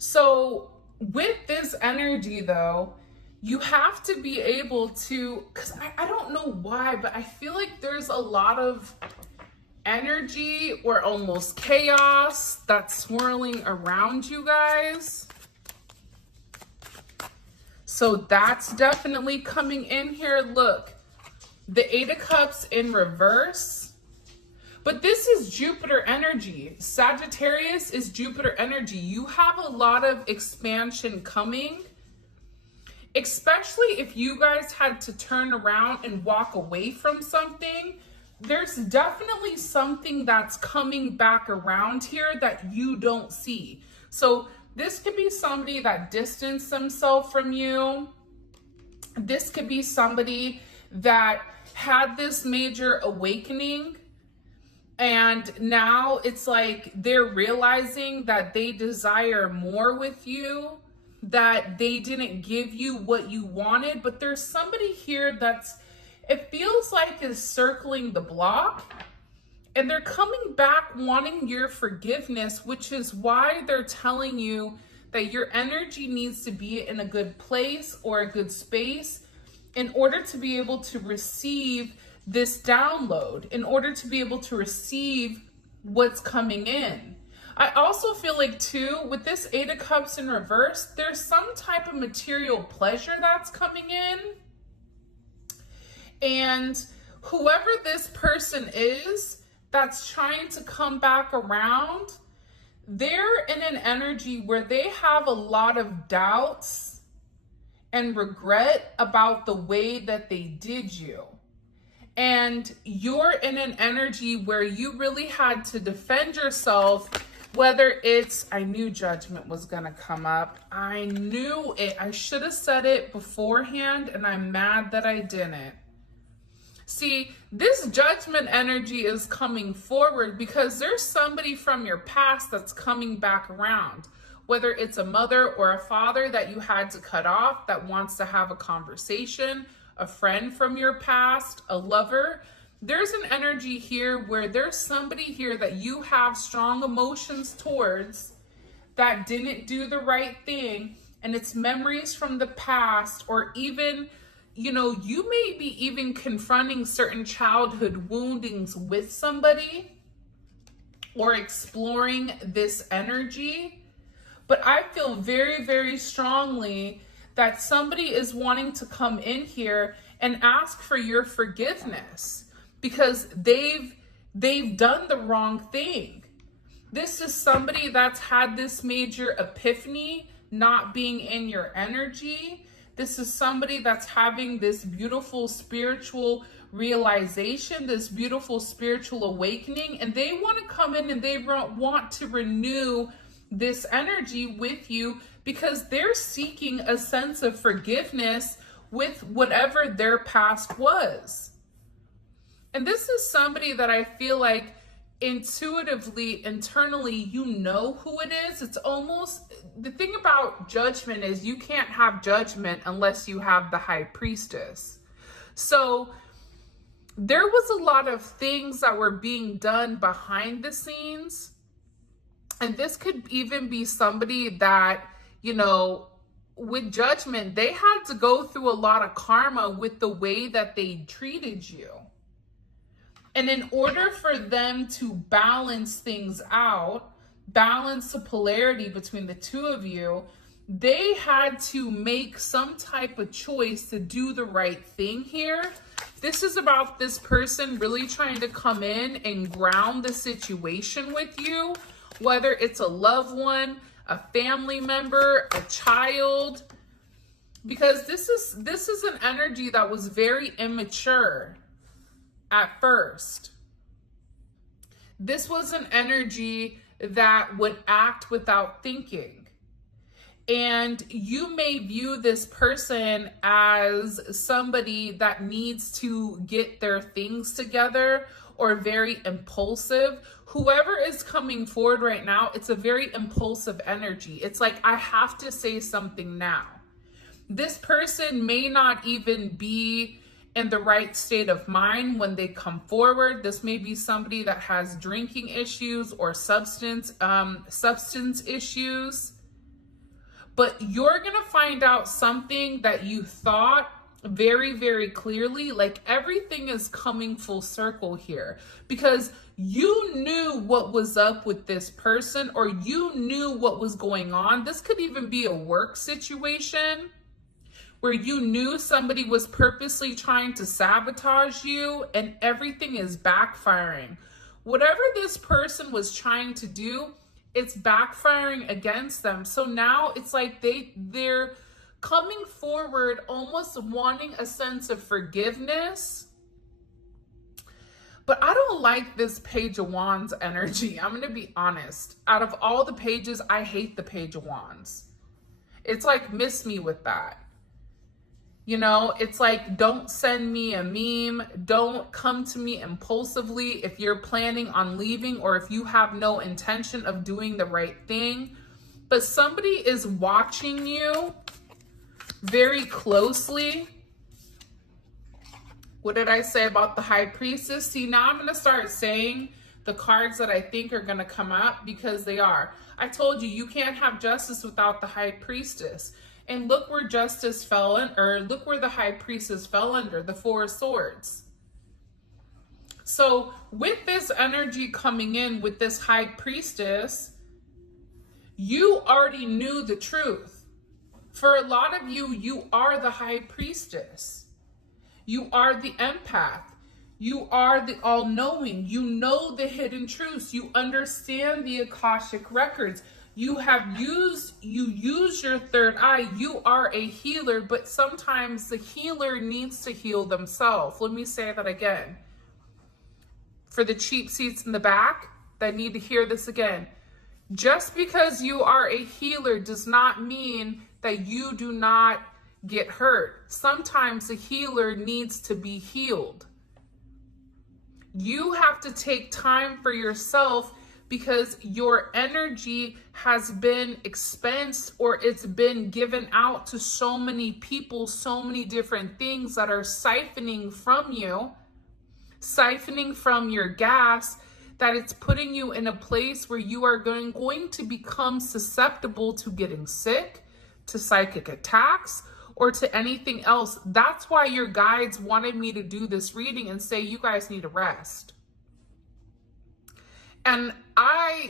So with this energy though, you have to be able to, because I don't know why, but I feel like there's a lot of energy or almost chaos that's swirling around you guys. So that's definitely coming in here. Look, the Eight of Cups in reverse. But this is Jupiter energy. Sagittarius is Jupiter energy. You have a lot of expansion coming, especially if you guys had to turn around and walk away from something. There's definitely something that's coming back around here that you don't see. So this could be somebody that distanced themselves from you. This could be somebody that had this major awakening, and now it's like they're realizing that they desire more with you, that they didn't give you what you wanted. But there's somebody here that's, it feels like, is circling the block, and they're coming back wanting your forgiveness, which is why they're telling you that your energy needs to be in a good place or a good space in order to be able to receive this download, in order to be able to receive what's coming in. I also feel like too, with this Eight of Cups in reverse, there's some type of material pleasure that's coming in. And whoever this person is that's trying to come back around, they're in an energy where they have a lot of doubts and regret about the way that they did you. And you're in an energy where you really had to defend yourself, whether it's, I knew judgment was going to come up. I knew it. I should have said it beforehand, and I'm mad that I didn't. See, this judgment energy is coming forward because there's somebody from your past that's coming back around, whether it's a mother or a father that you had to cut off that wants to have a conversation, a friend from your past, a lover. There's an energy here where there's somebody here that you have strong emotions towards that didn't do the right thing, and it's memories from the past, or even, you know, you may be even confronting certain childhood woundings with somebody or exploring this energy. But I feel very, very strongly that somebody is wanting to come in here and ask for your forgiveness because they've done the wrong thing. This is somebody that's had this major epiphany not being in your energy. This is somebody that's having this beautiful spiritual realization, this beautiful spiritual awakening, and they want to come in and they want to renew this energy with you because they're seeking a sense of forgiveness with whatever their past was. And this is somebody that I feel like intuitively, internally, you know who it is. It's almost, the thing about judgment is you can't have judgment unless you have the high priestess. So there was a lot of things that were being done behind the scenes. And this could even be somebody that, you know, with judgment, they had to go through a lot of karma with the way that they treated you. And in order for them to balance things out, balance the polarity between the two of you, they had to make some type of choice to do the right thing here. This is about this person really trying to come in and ground the situation with you, whether it's a loved one, a family member, a child, because this is an energy that was very immature at first. This was an energy that would act without thinking. And you may view this person as somebody that needs to get their things together or very impulsive. Whoever is coming forward right now, it's a very impulsive energy. It's like, I have to say something now. This person may not even be in the right state of mind when they come forward. This may be somebody that has drinking issues or substance issues. but you're going to find out something that you thought very, very clearly. Like everything is coming full circle here because you knew what was up with this person, or you knew what was going on. This could even be a work situation where you knew somebody was purposely trying to sabotage you and everything is backfiring. Whatever this person was trying to do, it's backfiring against them. So now it's like they're coming forward almost wanting a sense of forgiveness. But I don't like this Page of Wands energy. I'm going to be honest. Out of all the pages, I hate the Page of Wands. It's like, miss me with that. You know, it's like, don't send me a meme. Don't come to me impulsively if you're planning on leaving or if you have no intention of doing the right thing. But somebody is watching you very closely. What did I say about the High Priestess? See, now I'm going to start saying the cards that I think are going to come up because they are. I told you, you can't have justice without the High Priestess. And look where justice fell in, or look where the High Priestess fell under, the Four of Swords. So with this energy coming in with this High Priestess, you already knew the truth. For a lot of you, you are the High Priestess. You are the empath. You are the all-knowing. You know the hidden truths. You understand the Akashic records. You use your third eye. You are a healer, but sometimes the healer needs to heal themselves. Let me say that again. For the cheap seats in the back that need to hear this again. Just because you are a healer does not mean that you do not get hurt. Sometimes the healer needs to be healed. You have to take time for yourself because your energy has been expensed, or it's been given out to so many people, so many different things that are siphoning from you, siphoning from your gas, that it's putting you in a place where you are going to become susceptible to getting sick, to psychic attacks, or to anything else. That's why your guides wanted me to do this reading and say, you guys need to rest. And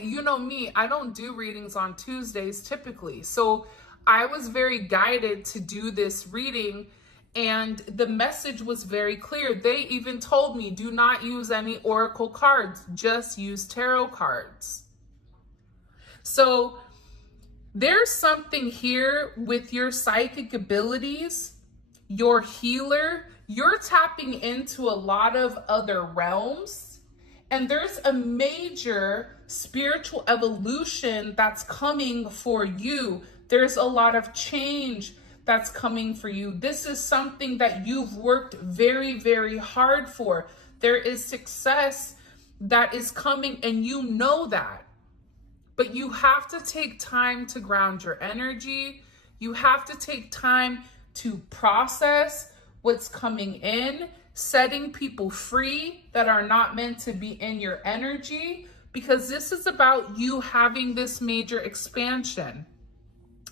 you know me, I don't do readings on Tuesdays typically. So I was very guided to do this reading, and the message was very clear. They even told me, do not use any oracle cards, just use tarot cards. So there's something here with your psychic abilities, your healer. You're tapping into a lot of other realms. And there's a major spiritual evolution that's coming for you. There's a lot of change that's coming for you. This is something that you've worked very, very hard for. There is success that is coming, and you know that. But you have to take time to ground your energy. You have to take time to process what's coming in, setting people free that are not meant to be in your energy, because this is about you having this major expansion.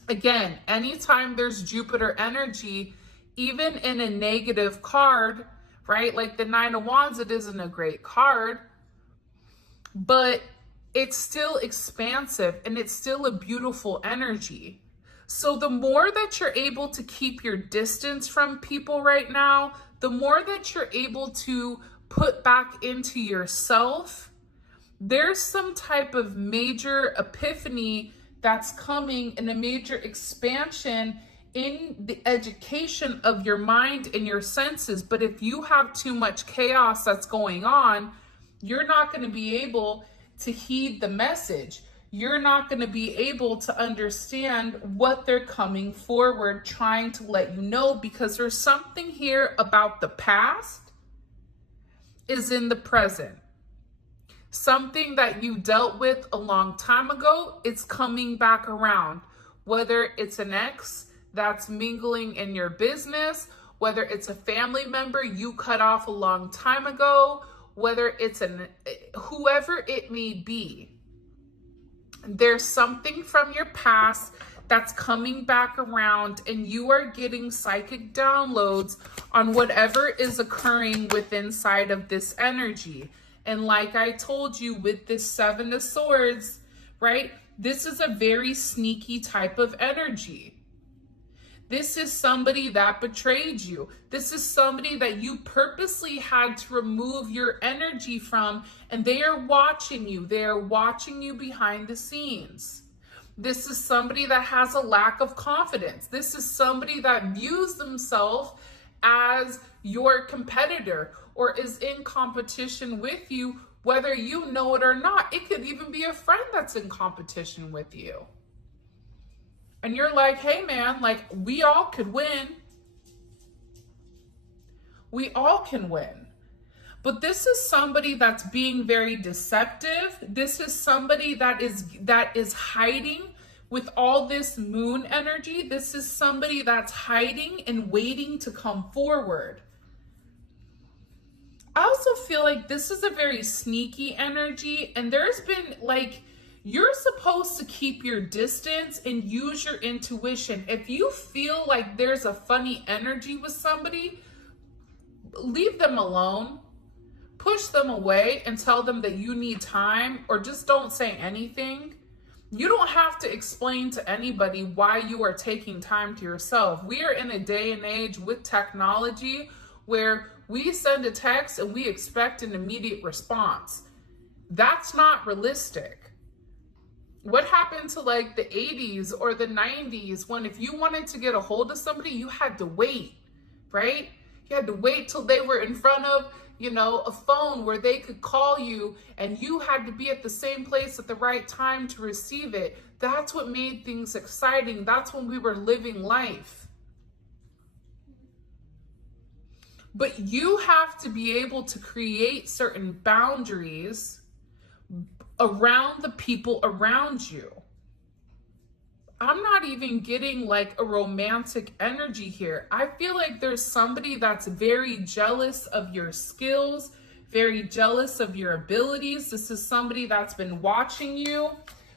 Again, anytime there's Jupiter energy, even in a negative card, right? Like the Nine of Wands, it isn't a great card, but it's still expansive and it's still a beautiful energy. So the more that you're able to keep your distance from people right now, the more that you're able to put back into yourself, there's some type of major epiphany that's coming, and a major expansion in the education of your mind and your senses. But if you have too much chaos that's going on, you're not going to be able to heed the message. You're not going to be able to understand what they're coming forward trying to let you know, because there's something here about the past is in the present. Something that you dealt with a long time ago, it's coming back around. Whether it's an ex that's mingling in your business, whether it's a family member you cut off a long time ago, whether it's whoever it may be. There's something from your past that's coming back around, and you are getting psychic downloads on whatever is occurring within inside of this energy. And like I told you with this Seven of Swords, right? This is a very sneaky type of energy. This is somebody that betrayed you. This is somebody that you purposely had to remove your energy from, and they are watching you. They are watching you behind the scenes. This is somebody that has a lack of confidence. This is somebody that views themselves as your competitor or is in competition with you, whether you know it or not. It could even be a friend that's in competition with you. And you're like, hey man, like, we all could win. We all can win. But this is somebody that's being very deceptive. This is somebody that is hiding with all this moon energy. This is somebody that's hiding and waiting to come forward. I also feel like this is a very sneaky energy, and there's been like, you're supposed to keep your distance and use your intuition. If you feel like there's a funny energy with somebody, leave them alone. Push them away and tell them that you need time, or just don't say anything. You don't have to explain to anybody why you are taking time to yourself. We are in a day and age with technology where we send a text and we expect an immediate response. That's not realistic. What happened to like the 80s or the 90s when if you wanted to get a hold of somebody, you had to wait, right? You had to wait till they were in front of, you know, a phone where they could call you, and you had to be at the same place at the right time to receive it. That's what made things exciting. That's when we were living life. But you have to be able to create certain boundaries around the people around you. I'm not even getting like a romantic energy here. I feel like there's somebody that's very jealous of your skills, very jealous of your abilities. This is somebody that's been watching you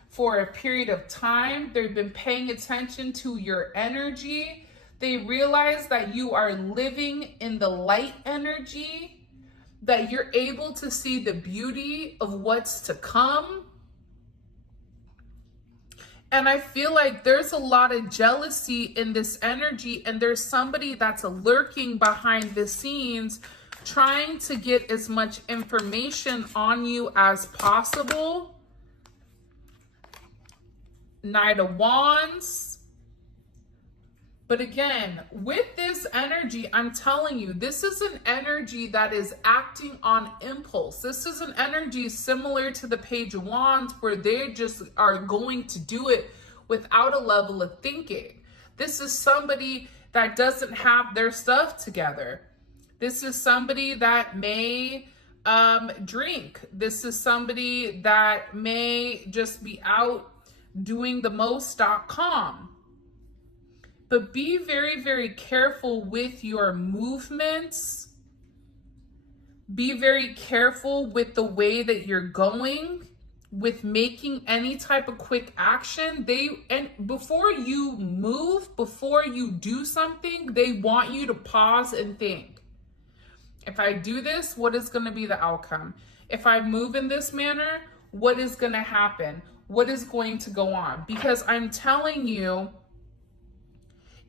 for a period of time. They've been paying attention to your energy. They realize that you are living in the light energy, that you're able to see the beauty of what's to come. And I feel like there's a lot of jealousy in this energy, and there's somebody that's lurking behind the scenes trying to get as much information on you as possible. Knight of Wands. But again, with this energy, I'm telling you, this is an energy that is acting on impulse. This is an energy similar to the Page of Wands, where they just are going to do it without a level of thinking. This is somebody that doesn't have their stuff together. This is somebody that may drink. This is somebody that may just be out doing the most.com. But be very, very careful with your movements. Be very careful with the way that you're going, with making any type of quick action. And before you move, before you do something, they want you to pause and think. If I do this, what is going to be the outcome? If I move in this manner, what is going to happen? What is going to go on? Because I'm telling you,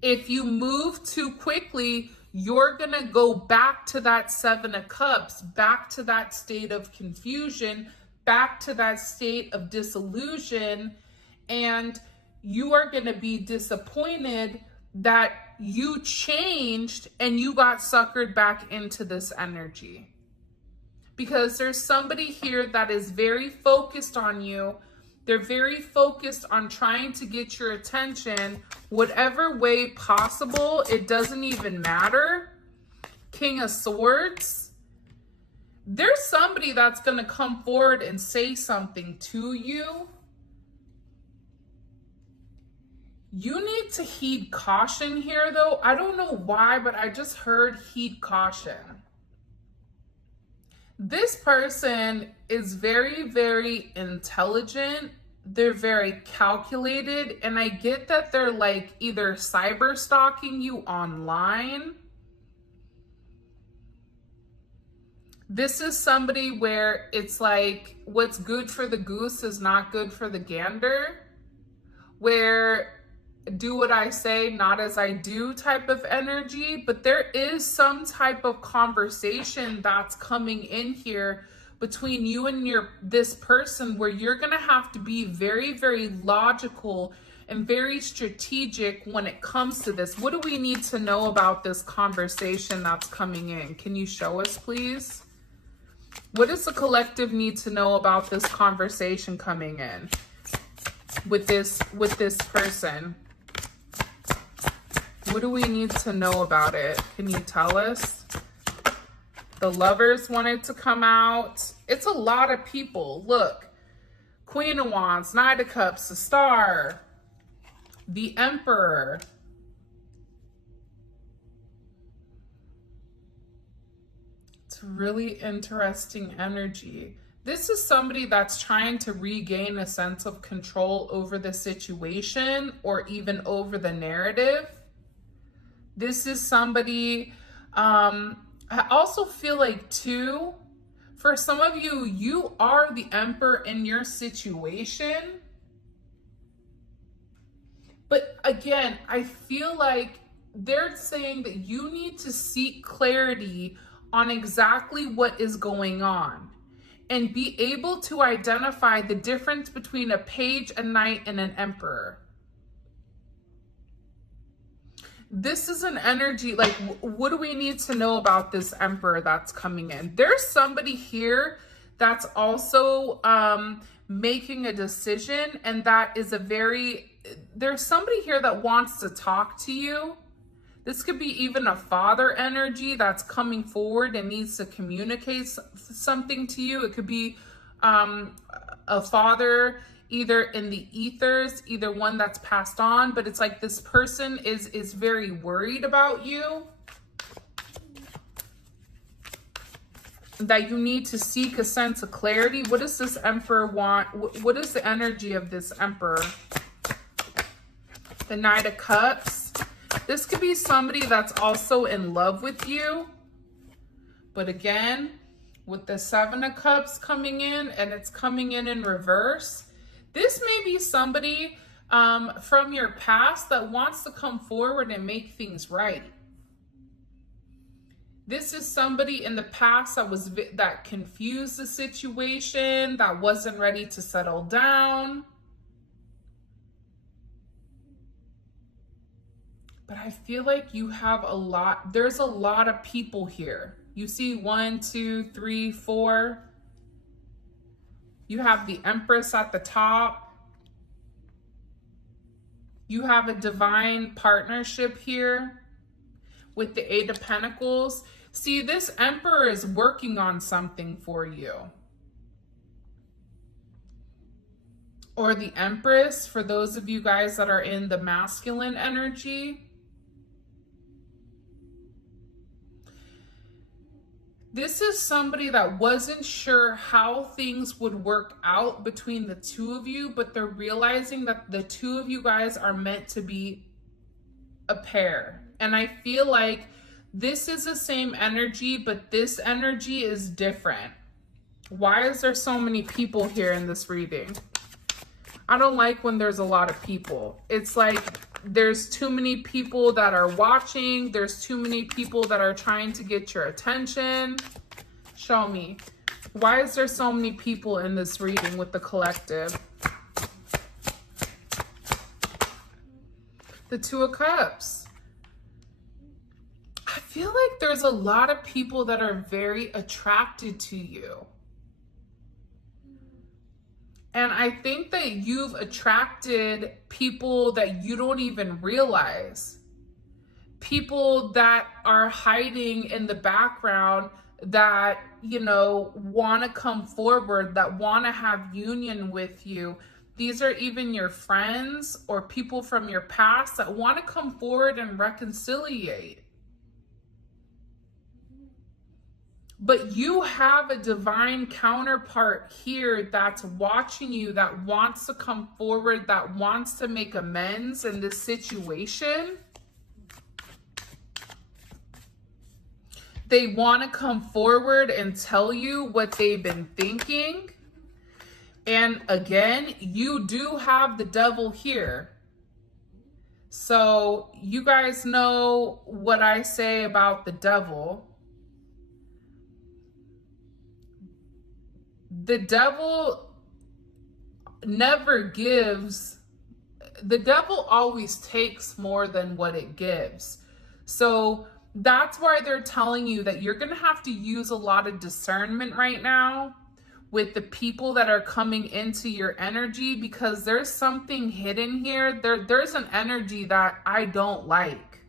if you move too quickly, you're going to go back to that Seven of Cups, back to that state of confusion, back to that state of disillusion, and you are going to be disappointed that you changed and you got suckered back into this energy. Because there's somebody here that is very focused on you. They're very focused on trying to get your attention whatever way possible. It doesn't even matter. King of Swords. There's somebody that's going to come forward and say something to you. You need to heed caution here, though. I don't know why, but I just heard heed caution. This person is very, very intelligent. they're very calculated, and I get that they're like either cyber stalking you online. This is somebody where it's like what's good for the goose is not good for the gander, where do what I say, not as I do type of energy. But there is some type of conversation that's coming in here between you and this person, where you're gonna have to be very, very logical and very strategic when it comes to this. What do we need to know about this conversation that's coming in? Can you show us, please? What does the collective need to know about this conversation coming in with this person? What do we need to know about it? Can you tell us? The Lovers wanted to come out. It's a lot of people. Look, Queen of Wands, Knight of Cups, the Star, the Emperor. It's really interesting energy. This is somebody that's trying to regain a sense of control over the situation or even over the narrative. This is somebody, I also feel like too, for some of you, you are the Emperor in your situation. But again, I feel like they're saying that you need to seek clarity on exactly what is going on and be able to identify the difference between a page, a knight, and an emperor. This is an energy, like, what do we need to know about this emperor that's coming in? There's somebody here that's also making a decision, and that is there's somebody here that wants to talk to you. This could be even a father energy that's coming forward and needs to communicate something to you. It could be a father either in the ethers, either one that's passed on, but it's like this person is very worried about you, that you need to seek a sense of clarity. What does this emperor want? What is the energy of this emperor? The Knight of Cups. This could be somebody that's also in love with you. But again, with the Seven of Cups coming in, and it's coming in reverse, this may be somebody from your past that wants to come forward and make things right. This is somebody in the past that confused the situation, that wasn't ready to settle down. But I feel like you have there's a lot of people here. You see 1, 2, 3, 4. You have the Empress at the top. You have a divine partnership here with the Eight of Pentacles. See, this Emperor is working on something for you. Or the Empress, for those of you guys that are in the masculine energy. This is somebody that wasn't sure how things would work out between the two of you, but they're realizing that the two of you guys are meant to be a pair. And I feel like this is the same energy, but this energy is different. Why is there so many people here in this reading? I don't like when there's a lot of people. It's like there's too many people that are watching. There's too many people that are trying to get your attention. Show me. Why is there so many people in this reading with the collective? The Two of Cups. I feel like there's a lot of people that are very attracted to you. And I think that you've attracted people that you don't even realize. People that are hiding in the background that, you know, want to come forward, that want to have union with you. These are even your friends or people from your past that want to come forward and reconciliate. But you have a divine counterpart here that's watching you, that wants to come forward, that wants to make amends in this situation. They want to come forward and tell you what they've been thinking. And again, you do have the devil here. So you guys know what I say about the devil. The devil never gives. The devil always takes more than what it gives. So that's why they're telling you that you're going to have to use a lot of discernment right now with the people that are coming into your energy, because there's something hidden here. There's an energy that I don't like.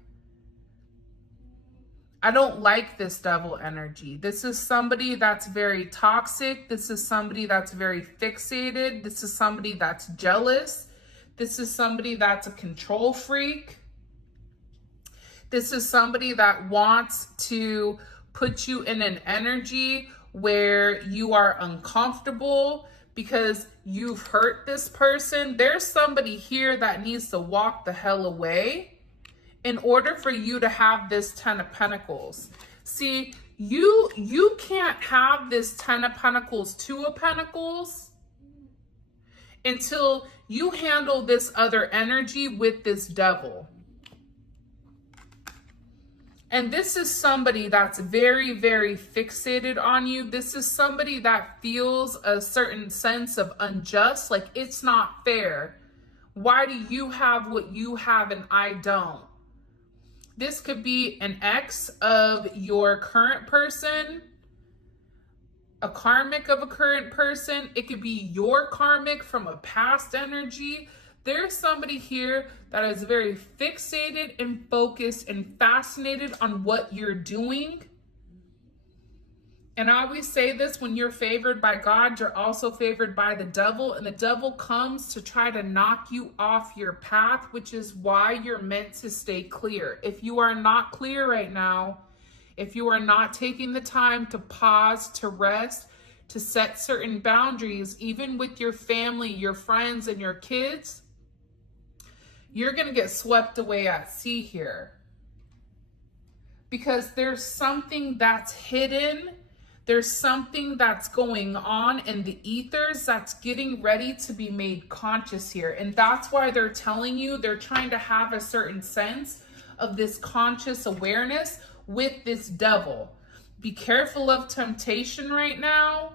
I don't like this devil energy. This is somebody that's very toxic. This is somebody that's very fixated. This is somebody that's jealous. This is somebody that's a control freak. This is somebody that wants to put you in an energy where you are uncomfortable because you've hurt this person. There's somebody here that needs to walk the hell away in order for you to have this 10 of Pentacles. See, you can't have this 10 of Pentacles, 2 of Pentacles until you handle this other energy with this devil. And this is somebody that's very, very fixated on you. This is somebody that feels a certain sense of unjust, like it's not fair. Why do you have what you have and I don't? This could be an ex of your current person, a karmic of a current person. It could be your karmic from a past energy. There's somebody here that is very fixated and focused and fascinated on what you're doing. And I always say this, when you're favored by God, you're also favored by the devil. And the devil comes to try to knock you off your path, which is why you're meant to stay clear. If you are not clear right now, if you are not taking the time to pause, to rest, to set certain boundaries, even with your family, your friends, and your kids, you're going to get swept away at sea here. Because there's something that's hidden. There's something that's going on in the ethers that's getting ready to be made conscious here. And that's why they're telling you, they're trying to have a certain sense of this conscious awareness with this devil. Be careful of temptation right now.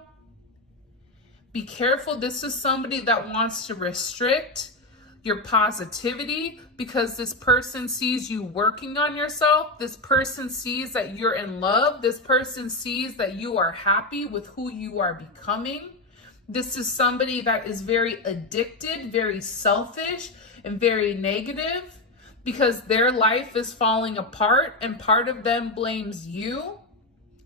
Be careful. This is somebody that wants to restrict your positivity, because this person sees you working on yourself. This person sees that you're in love. This person sees that you are happy with who you are becoming. This is somebody that is very addicted, very selfish, and very negative, because their life is falling apart and part of them blames you.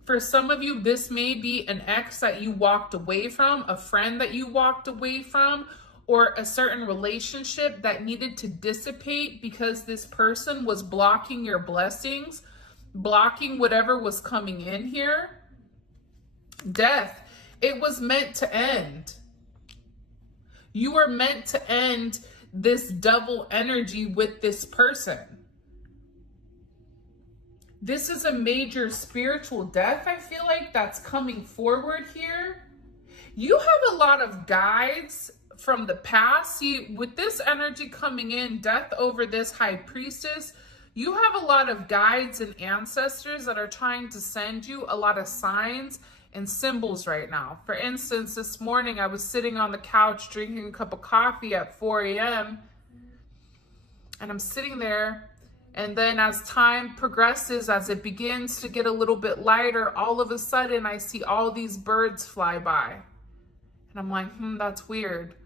For some of you, this may be an ex that you walked away from, a friend that you walked away from, or a certain relationship that needed to dissipate because this person was blocking your blessings, blocking whatever was coming in here. Death, it was meant to end. You were meant to end this double energy with this person. This is a major spiritual death, I feel like, that's coming forward here. You have a lot of guides from the past. See, with this energy coming in, death over this high priestess, you have a lot of guides and ancestors that are trying to send you a lot of signs and symbols right now. For instance, this morning I was sitting on the couch drinking a cup of coffee at 4 a.m. and I'm sitting there, and then as time progresses, as it begins to get a little bit lighter, all of a sudden I see all these birds fly by. And I'm like, that's weird.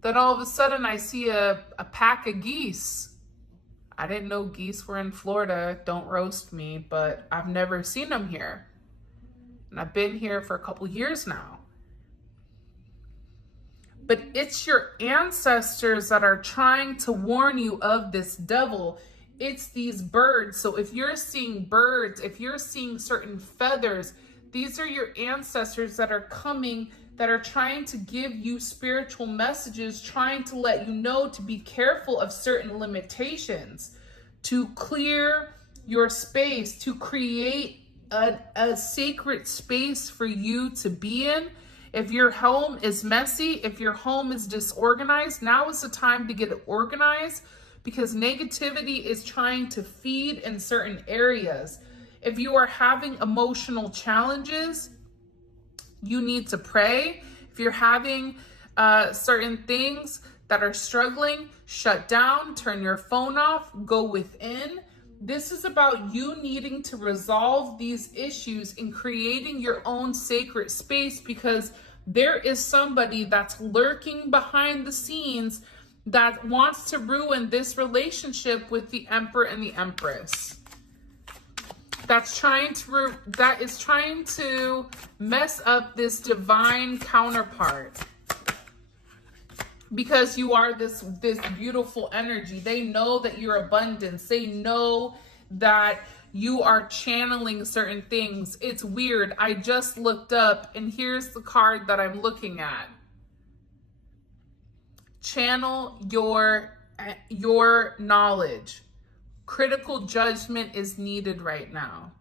Then all of a sudden I see a pack of geese. I didn't know geese were in Florida. Don't roast me, but I've never seen them here. And I've been here for a couple years now. But it's your ancestors that are trying to warn you of this devil. It's these birds. So if you're seeing birds, if you're seeing certain feathers, These are your ancestors that are coming, that are trying to give you spiritual messages, trying to let you know to be careful of certain limitations, to clear your space, to create a sacred space for you to be in. If your home is messy, if your home is disorganized, now is the time to get it organized, because negativity is trying to feed in certain areas. If you are having emotional challenges, you need to pray. If you're having certain things that are struggling, shut down, turn your phone off, go within. This is about you needing to resolve these issues and creating your own sacred space, because there is somebody that's lurking behind the scenes that wants to ruin this relationship with the Emperor and the Empress. That is trying to mess up this divine counterpart, because you are this beautiful energy. They know that you're abundance. They know that you are channeling certain things. It's weird. I just looked up and here's the card that I'm looking at. Channel your knowledge. Critical judgment is needed right now.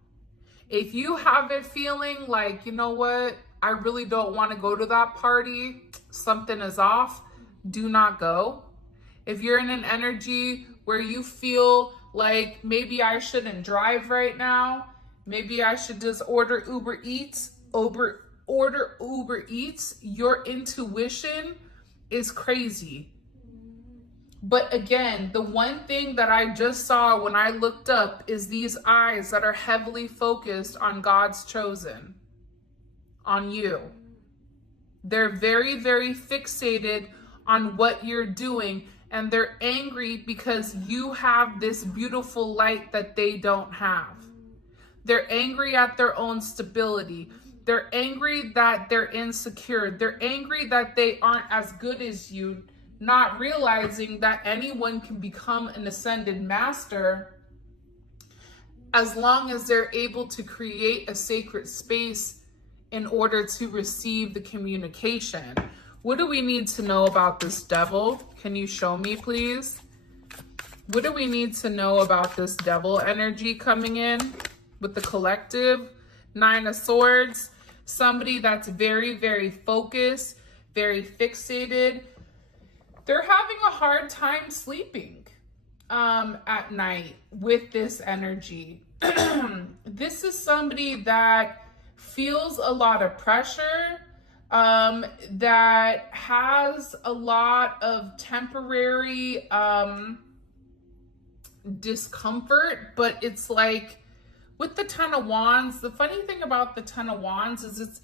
If you have it feeling like, you know what, I really don't want to go to that party, something is off, do not go. If you're in an energy where you feel like maybe I shouldn't drive right now, maybe I should just order Uber Eats, your intuition is crazy. But again, the one thing that I just saw when I looked up is these eyes that are heavily focused on God's chosen, on you. They're very, very fixated on what you're doing, and they're angry because you have this beautiful light that they don't have. They're angry at their own stability. They're angry that they're insecure. They're angry that they aren't as good as you, not realizing that anyone can become an ascended master as long as they're able to create a sacred space in order to receive the communication. What do we need to know about this devil? Can you show me, please? What do we need to know about this devil energy coming in with the collective? 9 of Swords, somebody that's very, very focused, very fixated. They're having a hard time sleeping at night with this energy. This is somebody that feels a lot of pressure, that has a lot of temporary discomfort, but it's like with the 10 of Wands, the funny thing about the 10 of Wands is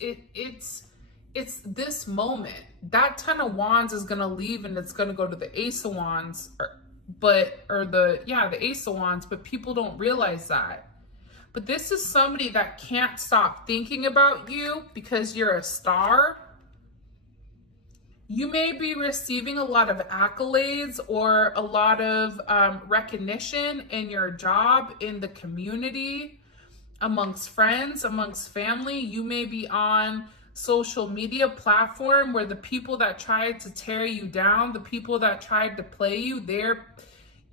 it's this moment. That 10 of Wands is going to leave and it's going to go to the Ace of Wands, the Ace of Wands, but people don't realize that. But this is somebody that can't stop thinking about you because you're a star. You may be receiving a lot of accolades or a lot of recognition in your job, in the community, amongst friends, amongst family. You may be on social media platform where the people that tried to tear you down, the people that tried to play you,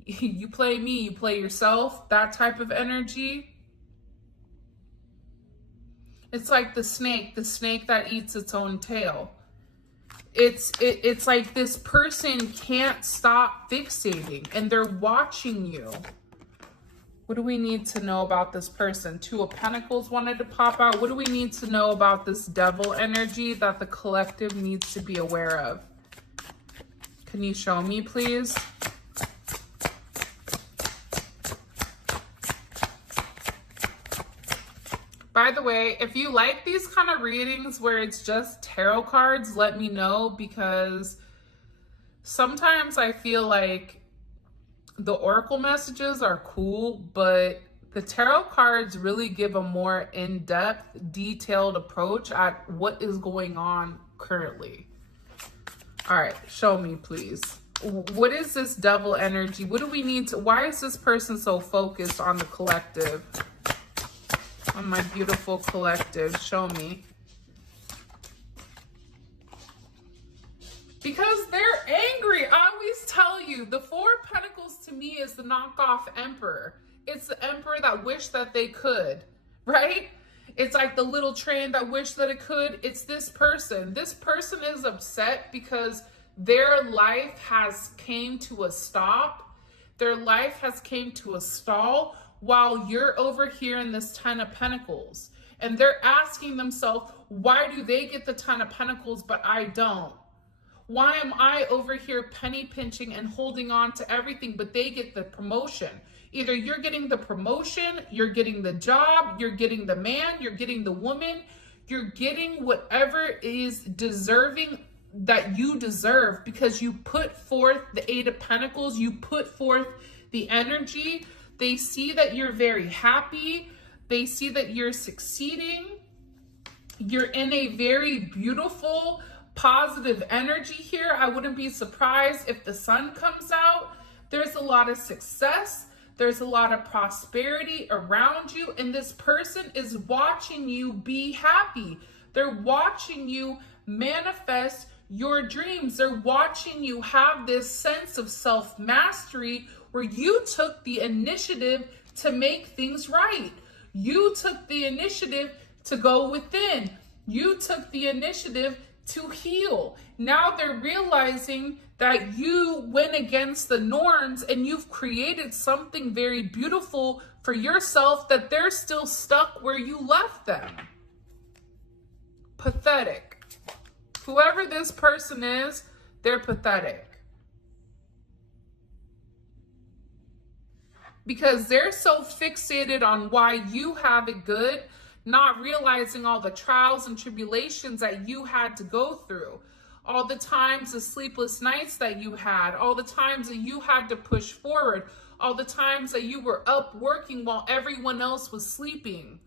you play me, you play yourself, that type of energy. It's like the snake that eats its own tail. It's like this person can't stop fixating and they're watching you. What do we need to know about this person? 2 of Pentacles wanted to pop out. What do we need to know about this devil energy that the collective needs to be aware of? Can you show me, please? By the way, if you like these kind of readings where it's just tarot cards, let me know, because sometimes I feel like the oracle messages are cool, but the tarot cards really give a more in-depth, detailed approach at what is going on currently. All right, show me, please. What is this devil energy? What do we need to, why is this person so focused on the collective? on my beautiful collective. Show me. Because they're angry. I always tell you, the Four of Pentacles to me is the knockoff Emperor. It's the Emperor that wished that they could, right? It's like the little train that wished that it could. It's this person. This person is upset because their life has came to a stop. Their life has came to a stall while you're over here in this Ten of Pentacles. And they're asking themselves, why do they get the Ten of Pentacles but I don't? Why am I over here penny pinching and holding on to everything, but they get the promotion? Either you're getting the promotion, you're getting the job, you're getting the man, you're getting the woman, you're getting whatever is deserving that you deserve because you put forth the Eight of Pentacles, you put forth the energy. They see that you're very happy. They see that you're succeeding. You're in a very beautiful, positive energy here. I wouldn't be surprised if the sun comes out. There's a lot of success. There's a lot of prosperity around you. And this person is watching you be happy. They're watching you manifest your dreams. They're watching you have this sense of self-mastery where you took the initiative to make things right. You took the initiative to go within. You took the initiative to heal. Now they're realizing that you went against the norms and you've created something very beautiful for yourself that they're still stuck where you left them. Pathetic. Whoever this person is, they're pathetic. Because they're so fixated on why you have it good, not realizing all the trials and tribulations that you had to go through, all the times, the sleepless nights that you had, all the times that you had to push forward, all the times that you were up working while everyone else was sleeping,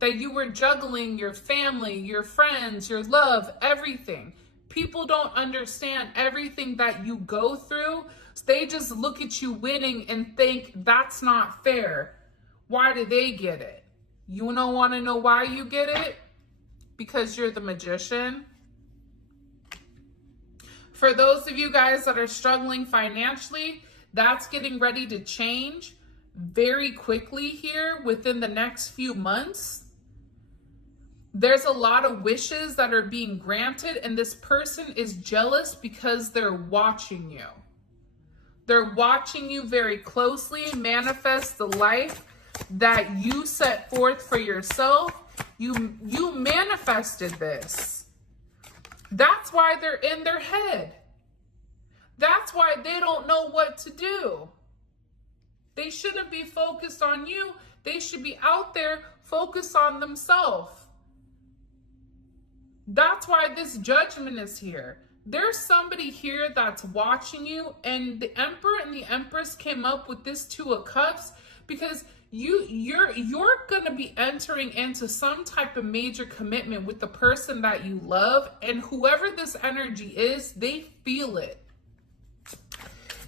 that you were juggling your family, your friends, your love, everything. People don't understand everything that you go through. They just look at you winning and think that's not fair. Why do they get it? You don't want to know why you get it? Because you're the Magician. For those of you guys that are struggling financially, that's getting ready to change very quickly here within the next few months. There's a lot of wishes that are being granted, and this person is jealous because they're watching you. They're watching you very closely manifest the life that you set forth for yourself. You manifested this. That's why they're in their head. That's why they don't know what to do. They shouldn't be focused on you. They should be out there focused on themselves. That's why this judgment is here. There's somebody here that's watching you, and the Emperor and the Empress came up with this Two of Cups because you're going to be entering into some type of major commitment with the person that you love, and whoever this energy is, they feel it.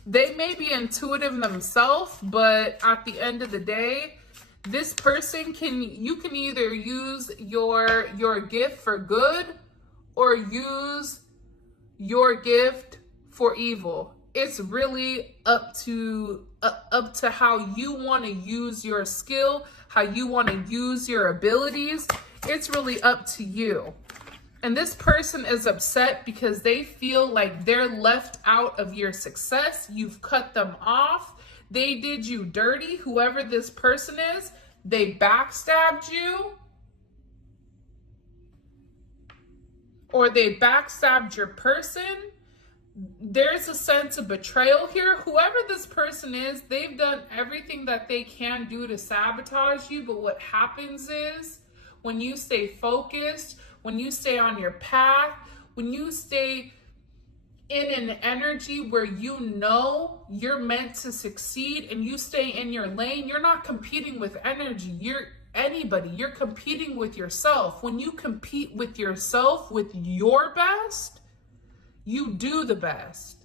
They may be intuitive themselves, but at the end of the day, this person you can either use your gift for good or use your gift for evil. It's really up to how you want to use your skill, how you want to use your abilities. It's really up to you. And this person is upset because they feel like they're left out of your success. You've cut them off. They did you dirty. Whoever this person is, they backstabbed you. Or they backstabbed your person. There's a sense of betrayal here. Whoever this person is, they've done everything that they can do to sabotage you. But what happens is when you stay focused, when you stay on your path, when you stay in an energy where you know you're meant to succeed and you stay in your lane, you're not competing with energy. You're competing with yourself. When you compete with yourself, with your best, you do the best.